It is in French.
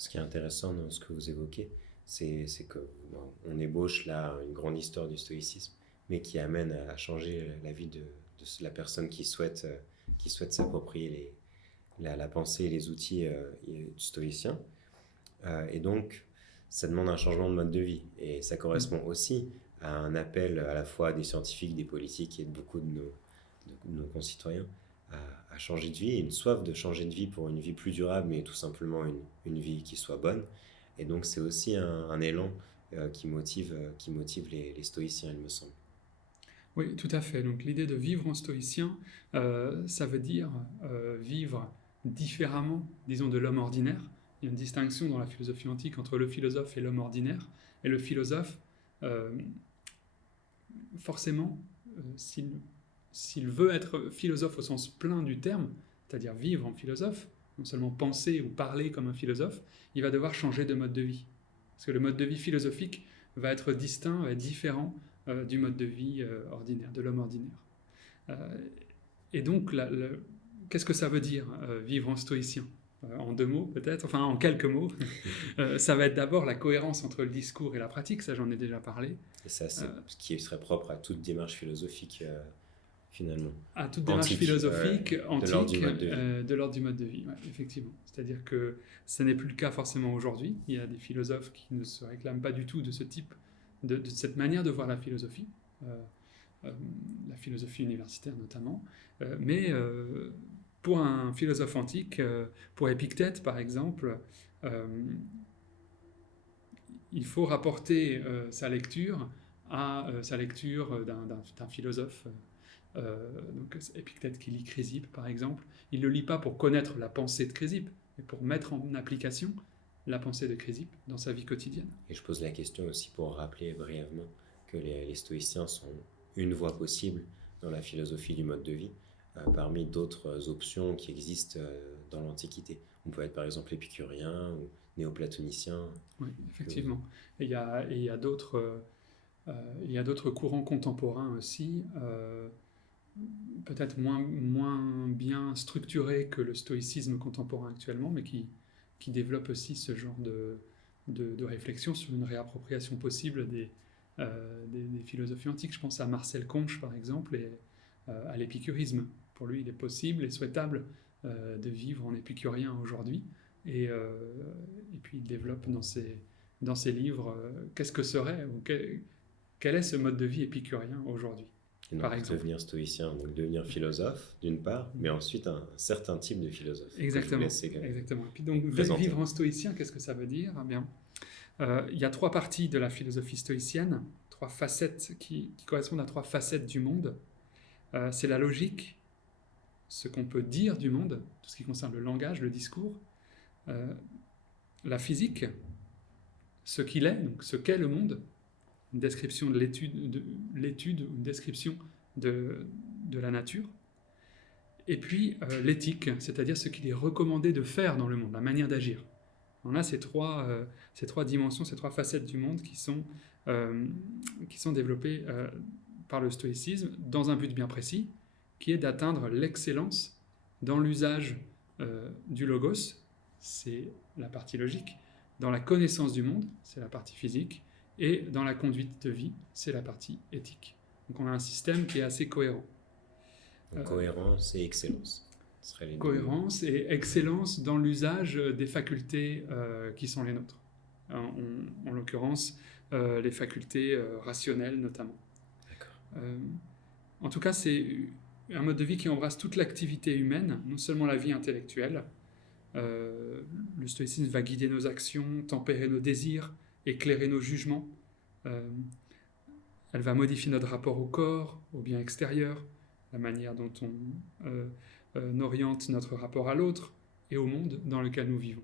Ce qui est intéressant dans ce que vous évoquez, c'est que bon, on ébauche là une grande histoire du stoïcisme, mais qui amène à changer la vie de la personne qui souhaite s'approprier la pensée et les outils du stoïcien. Et donc, ça demande un changement de mode de vie. Et ça correspond aussi à un appel à la fois des scientifiques, des politiques et de beaucoup de nos concitoyens à changer de vie, et une soif de changer de vie pour une vie plus durable, mais tout simplement une vie qui soit bonne. Et donc, c'est aussi un élan qui motive les stoïciens, il me semble. Oui, tout à fait. Donc l'idée de vivre en stoïcien, ça veut dire vivre différemment, disons, de l'homme ordinaire. Il y a une distinction dans la philosophie antique entre le philosophe et l'homme ordinaire. Et le philosophe, euh, forcément, s'il veut être philosophe au sens plein du terme, c'est-à-dire vivre en philosophe, non seulement penser ou parler comme un philosophe, il va devoir changer de mode de vie. Parce que le mode de vie philosophique va être distinct, va être différent du mode de vie ordinaire, de l'homme ordinaire. Et donc, qu'est-ce que ça veut dire vivre en stoïcien ? En 2 mots peut-être, enfin en quelques mots. Ça va être d'abord la cohérence entre le discours et la pratique, ça j'en ai déjà parlé. Et ça, c'est ce qui serait propre à toute démarche philosophique, finalement. À toute démarche philosophique, antique, de l'ordre du mode de vie. De l'ordre du mode de vie, ouais, effectivement. C'est-à-dire que ce n'est plus le cas forcément aujourd'hui. Il y a des philosophes qui ne se réclament pas du tout de ce type, de cette manière de voir la philosophie, la philosophie universitaire notamment. Mais pour un philosophe antique, pour Épictète par exemple, il faut rapporter sa lecture à sa lecture d'un philosophe. Donc Épictète qui lit Chrysippe par exemple, il ne le lit pas pour connaître la pensée de Chrysippe, mais pour mettre en application la pensée de Chrysippe dans sa vie quotidienne. Et je pose la question aussi pour rappeler brièvement que les stoïciens sont une voie possible dans la philosophie du mode de vie, parmi d'autres options qui existent dans l'Antiquité. On peut être par exemple épicurien ou néoplatonicien. Oui, effectivement. Et il y a d'autres courants contemporains aussi, peut-être moins bien structurés que le stoïcisme contemporain actuellement, mais qui développent aussi ce genre de réflexion sur une réappropriation possible des philosophies antiques. Je pense à Marcel Conche, par exemple, et à l'épicurisme. Pour lui, il est possible et souhaitable de vivre en épicurien aujourd'hui. Et puis il développe dans ses livres qu'est-ce que serait, ou quel est ce mode de vie épicurien aujourd'hui. Et donc, devenir stoïcien, donc devenir philosophe, d'une part, mais ensuite un certain type de philosophe. Exactement. Exactement. Et puis donc, vivre en stoïcien, qu'est-ce que ça veut dire ? Eh bien, il y a 3 parties de la philosophie stoïcienne, 3 facettes qui correspondent à 3 facettes du monde. C'est la logique, ce qu'on peut dire du monde, tout ce qui concerne le langage, le discours, la physique, ce qu'il est, donc ce qu'est le monde, une description de l'étude, une description de la nature, et puis l'éthique, c'est-à-dire ce qu'il est recommandé de faire dans le monde, la manière d'agir. On a ces trois dimensions, ces 3 facettes du monde qui sont développées par le stoïcisme dans un but bien précis, qui est d'atteindre l'excellence dans l'usage du logos, c'est la partie logique, dans la connaissance du monde, c'est la partie physique, et dans la conduite de vie, c'est la partie éthique. Donc on a un système qui est assez cohérent. Donc, cohérence et excellence. Cohérence et excellence dans l'usage des facultés qui sont les nôtres. En l'occurrence, les facultés rationnelles notamment. En tout cas, c'est un mode de vie qui embrasse toute l'activité humaine, non seulement la vie intellectuelle. Le stoïcisme va guider nos actions, tempérer nos désirs, éclairer nos jugements. Elle va modifier notre rapport au corps, au bien extérieur, la manière dont on oriente notre rapport à l'autre et au monde dans lequel nous vivons.